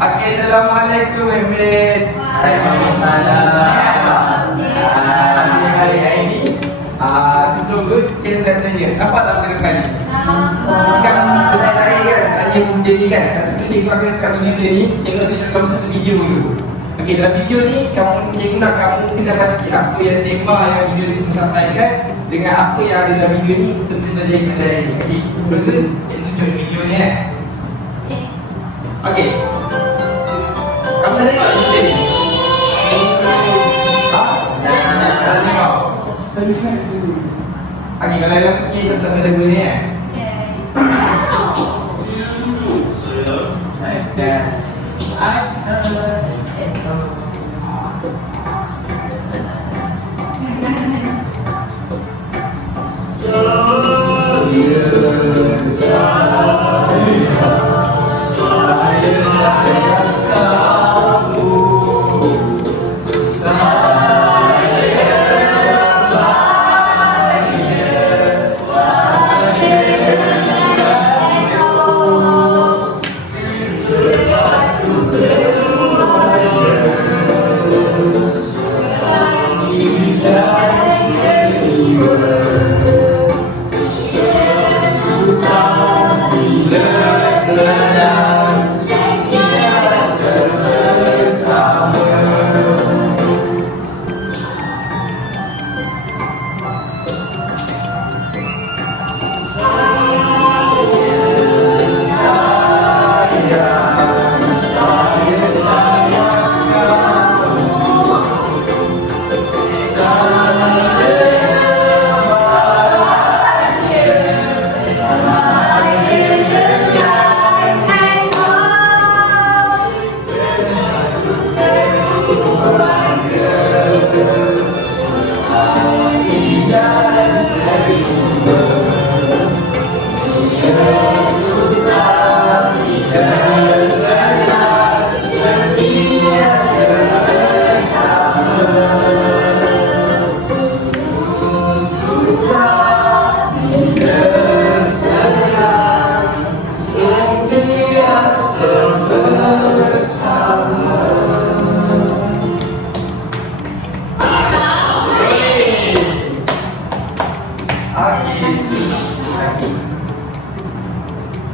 Okey, Assalamualaikum, Ahmed. Waalaikumsalam. Hari ini, sebelum tu, kita nak tanya, nampak tak pergerakan ni? Kan, tadi kan, tadi yang jadi kan, sebelum cikgu akan dekat benda ni, cikgu nak tunjuk kamu satu video dulu. Okey, dalam video ni, cikgu nak kamu kena pasti apa yang tema yang video ni cikgu sampaikan dengan apa yang ada dalam video ni, betul-betul terjadi pada hari ni. Okey, sebelum tu, cikgu tunjuk video ni Okey. Kamu dah tengok video ni? Dah tengok? Okey, kalau yang fikir sama-sama lagu ni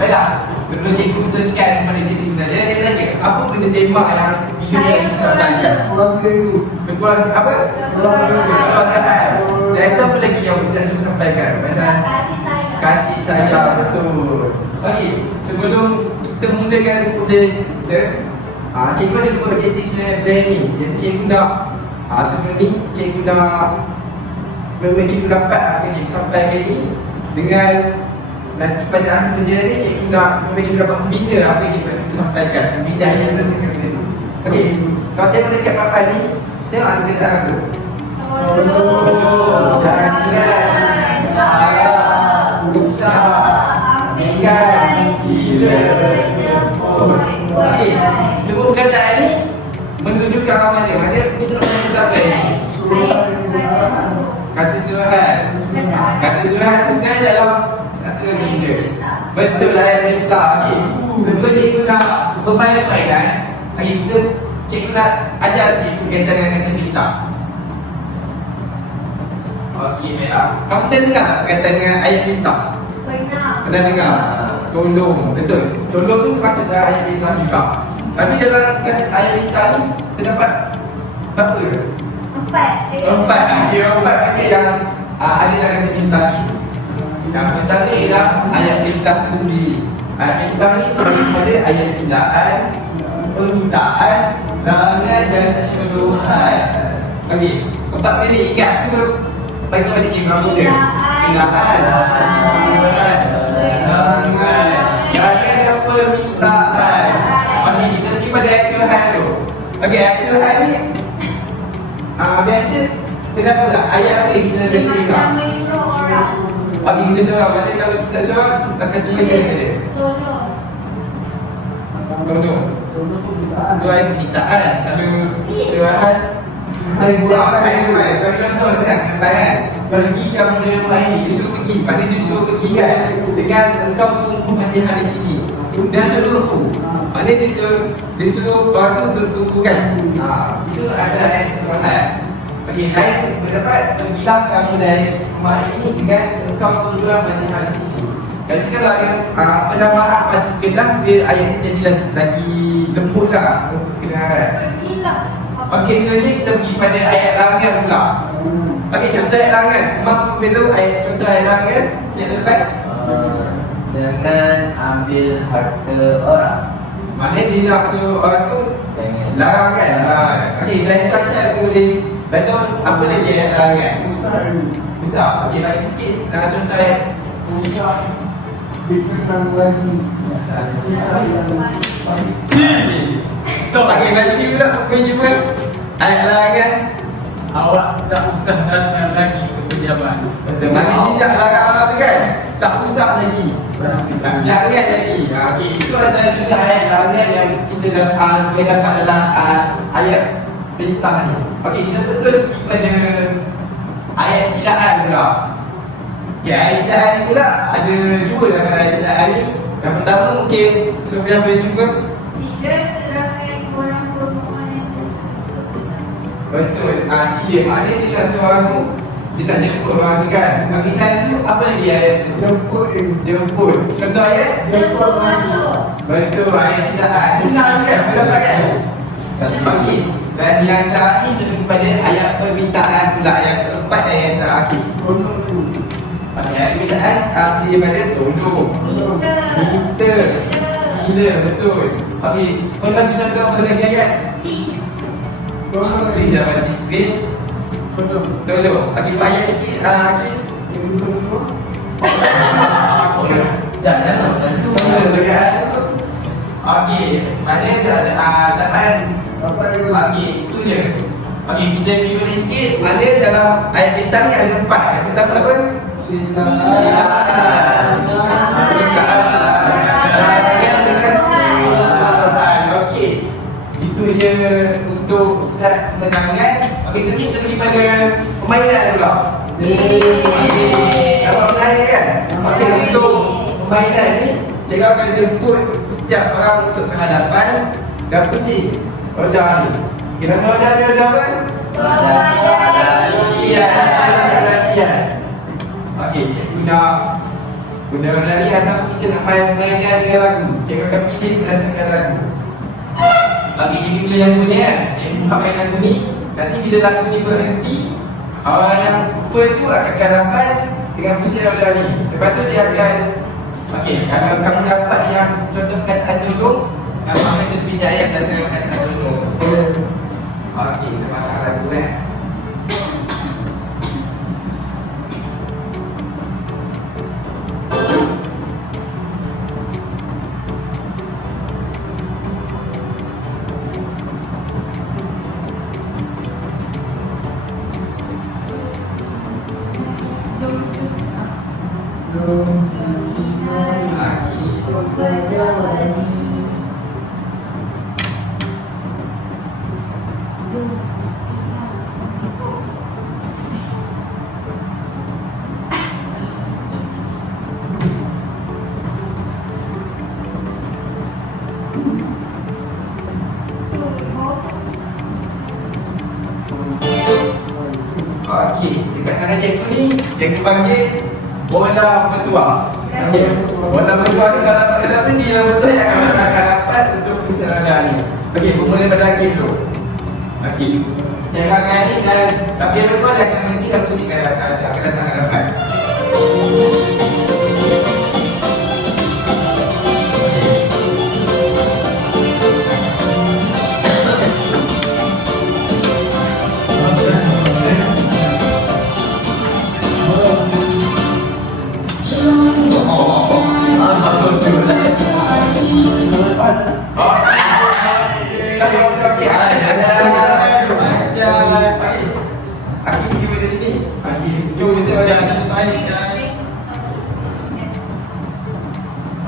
baiklah, sebelum cikgu teruskan pada sesi sebenarnya, saya tanya, apa benda tembak yang video yang disampaikan? Kekurangan apa? Kekeluargaan. Dan itu apa lagi yang nak cikgu sampaikan? Pasal kasih sayang, betul. Okey, sebelum kita mulakan benda kita, cikgu ada dua objektif sebenarnya ni. Yang cikgu nak, sebelum ni, cikgu nak memang cikgu dapat apa yang cikgu sampaikan ni dengan nanti pada akhir penjara ni cikgu nak memang dapat membina apa yang cikgu sampaikan, membina yang berdasarkan benda tu. Okey, kalau tengok dekat papan ni, tengok ada dekat tu. Jangan harap usah ambilkan sila jemput. Okey, semua perkataan ni menunjukkan apa mana? Mana kita nak menunjukkan apa ni? Kata suruhan. Kata suruhan sebenarnya dalam satu benda. Betul lah yang minta. Okey, sebelum cikgu nak bermain-mainan, kita cikgu nak ajar sikit berkaitan dengan kata minta. Okey, baiklah. Kamu dah dengar tak berkaitan dengan ayat minta? Pernah dengar? Tolong, betul. Tolong tu masuk dalam ayat minta juga. Tapi dalam kata ayat minta ni terdapat berapa? Empat. Empat yang ada dalam kata minta ni. Yang minta ni ialah ayat minta tu sendiri. Ayat minta ni pada ayat silaan, permintaan, larangan dan kesuruhan. Okey, empat benda ni ingat tu bagi pada cikgu apa dia? Silaan, larangan dan permintaan. Okey, kita pergi pada ayat suruhan tu. Okey, ayat suruhan ni biasa kenapa tak? Ayat apa yang kita biasa dengar? Bagi kita seorang, macam kalau kita seorang tak kasi macam dia. Tolong. Tu ayat permintaan. Kalau suruhan ada buat baik-baik. Sebab contoh senang kan? Pergi kamu dari rumah ini, dia suruh pergi. Pada dia suruh pergi kan? Dengan engkau tunggu Fatihah di sini. Dia suruh tunggu. Maknanya dia suruh orang tu untuk tunggu kan. Itu adalah eksternal. Okey, lain berdapat pergilah kamu dari rumah ini dengan engkau tunggulah Fatihah di sini. Kalau sekarang penambahan partikel dia ayat ni jadi lagi lembut lah untuk kedengaran. Okey, sebenarnya kita pergi pada ayat larangan pula. Okey, contoh ayat larangan. Mampu betul ayat contoh ayat larangan yang lepas. Jangan ambil harta orang. Maknanya dia nak suruh orang tu larang kan. Okey, lain kaca aku boleh bantu apa lagi ayat larangan? Besar. Okey, bagi sikit contoh ayat Dikenang lagi tak lagi lagi pula kau jumpa ayat larangan. Awak tak usah datang lagi ke pejabat. Maknanya dia tak larang orang tu kan. Tak usah lagi. Jangan lagi. Okey, itu adalah juga ayat larangan yang kita boleh dapat dalam ayat perintah ni. Okey, kita terus pergi pada ayat silaan pula. Okey, ayat silaan ni pula ada dua dalam ayat silaan ni. Yang pertama mungkin Sofia boleh jumpa. Sila serahkan orang permohonan tersebut. Betul. Sila maknanya dia nak seorang tu, dia nak jemput orang tu kan. Bagi saya tu apa lagi ayat tu? Jemput. Contoh ayat? Jemput masuk. Betul, ayat silaan. Senang kan? Boleh dapat kan? Bagi. Dan yang terakhir itu kepada ayat permintaan pula. Ayat keempat dan yang terakhir. Ayat permintaan arti daripada tolong. Minta. Sila. Betul. Okey. Boleh bagi contoh apa lagi ayat? Please. Please apa sih? Please. Tolong. Okey, ayat sikit. Okey. Jangan macam tu. Okey, mana dalam okey, itu je. Okey, kita review ni sikit. Mana dalam ayat bintang ni ada 4. Ayat bintang apa? Okey. Itu je untuk start penerangan. Okey, sekarang kita pergi pada permainan pula. Nampak menarik kan? Okey, untuk permainan ni cikgu akan jemput setiap orang untuk ke hadapan dan pusing roda ni. Kira roda ni roda apa? Salafian. Okey, cikgu nak guna roda ni atau kita nak main-mainan dengan lagu. Cikgu akan pilih berdasarkan lagu. Okey, cikgu pilih lagu ni kan. Cikgu buka main lagu ni. Nanti bila lagu ni berhenti, orang yang first tu akan ke hadapan dengan pusing roda ni. Lepas tu dia akan okey, kalau kamu dapat yang contoh perkataan tolong, kamu akan terus pindah ayat berdasarkan perkataan tolong. Okey, kita pasang lagu kan. Okey, dekat tangan cikgu ni, cikgu panggil bola bertuah. Okey, bola bertuah ni kalau tak dapat ni yang betul yang akan dapat untuk keserangan ni. Okey, bermula pada akhir dulu. Okey, cakapkan ni dan akhir bertuah dia akan berhenti dan pusing akan datang hadapan.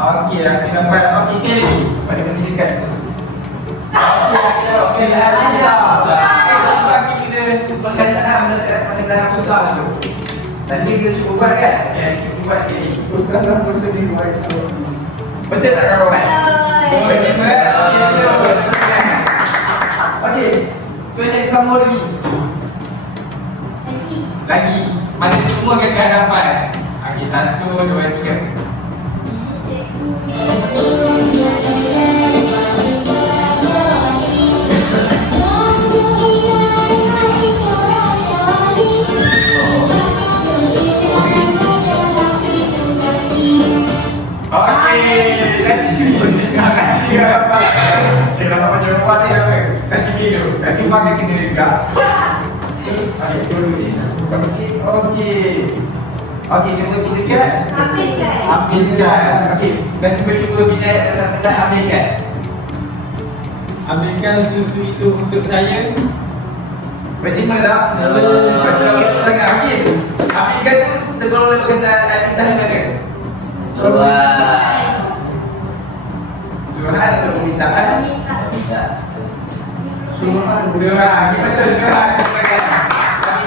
Okey, aku dapat. Okey, sekali lagi. Pada benda dekat tu. Okey, okey, Alisa. Okey, bagi kita perkataan berdasarkan perkataan besar dulu. Nanti kita cuba buat kan? Okey, cuba buat sekali. Ustazah bersedih, baik Betul tak kawan? Betul. Betul. Okey, betul. Okey. So yang sama lagi. Lagi. Mana semua kakak dapat? Okey, 1, 2, 3. Okey, kakak dia dapat. Dia dapat macam apa dia dapat? Nanti video. Nanti pakai kita juga. Okey, tunggu sini. Okey. Okey, kita pergi dekat. Ambilkan. Okey, dan kita cuba bina sampai ambilkan. Ambilkan susu itu untuk saya. Berterima tak? Betul sangat. Okey. Ambilkan tu tergolong dalam perkataan kita mana? Surat. Surat atau permintaan? Surat. Okey, betul surat. Tapi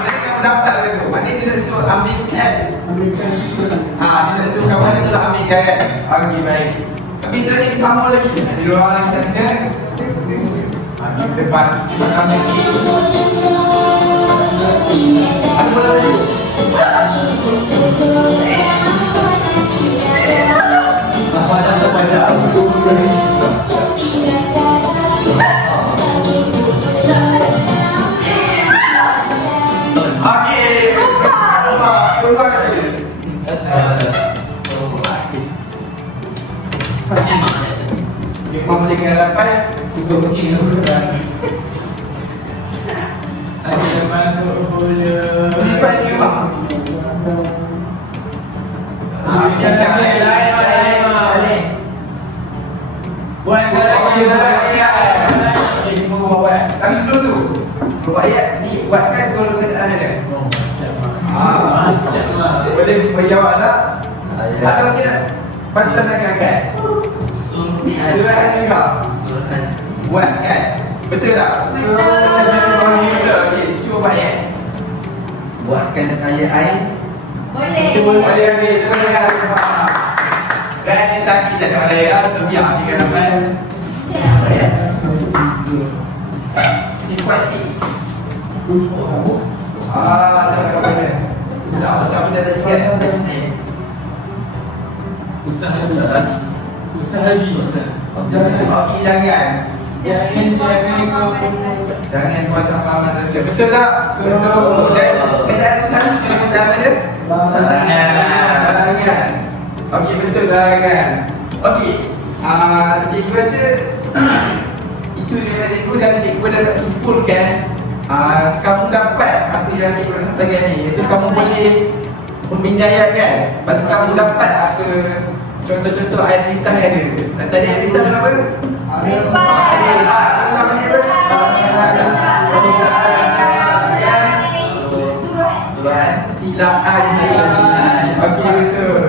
tadi kamu dapat ke tu? Maknanya dia nak suruh ambilkan. Dia nak suruh kawan tu nak ambilkan kan? Okey, baik. Tapi surat ni sama lagi. Ada 2 orang lagi tak kena. Kita lepas kita ambil ni. Ada bola lagi. Apa dah terbaca? Okey. Keluar lagi. Memang boleh kena dapat. Cuba mesin dulu. Ada manuk bola. Lipat sikit bang. Buat lagi. Tapi sebelum tu, buat ayat ni buatkan kalau perkataan ada. Boleh menjawab tak? Atau tidak? Pantas nak angkat. Surahan juga. Buatkan. Betul tak? Betul. Okey, cuba buat ayat. Buatkan saya air. Boleh ambil. Terima kasih. Dan ni tak kita tak boleh ya. Sebiar jika dapat. Ayat. Ini kuat sikit. Tak apa-apa. Usah benda tadi kan. Usaha lagi. Okey, jangan. Jangan kau pun. Jangan kuasa pahaman saja. Betul tak? Betul. Dan keadaan usaha kita kata apa dia? Larangan. Okey, betul larangan. Okey. Cikgu rasa itu dia cikgu dan cikgu dapat simpulkan kamu dapat apa yang cikgu nak sampaikan ni. Itu kamu boleh memindahkan. Lepas tu kamu dapat apa contoh-contoh ayat perintah yang ada. Tadi ayat perintah apa? Silaan. Okey, betul.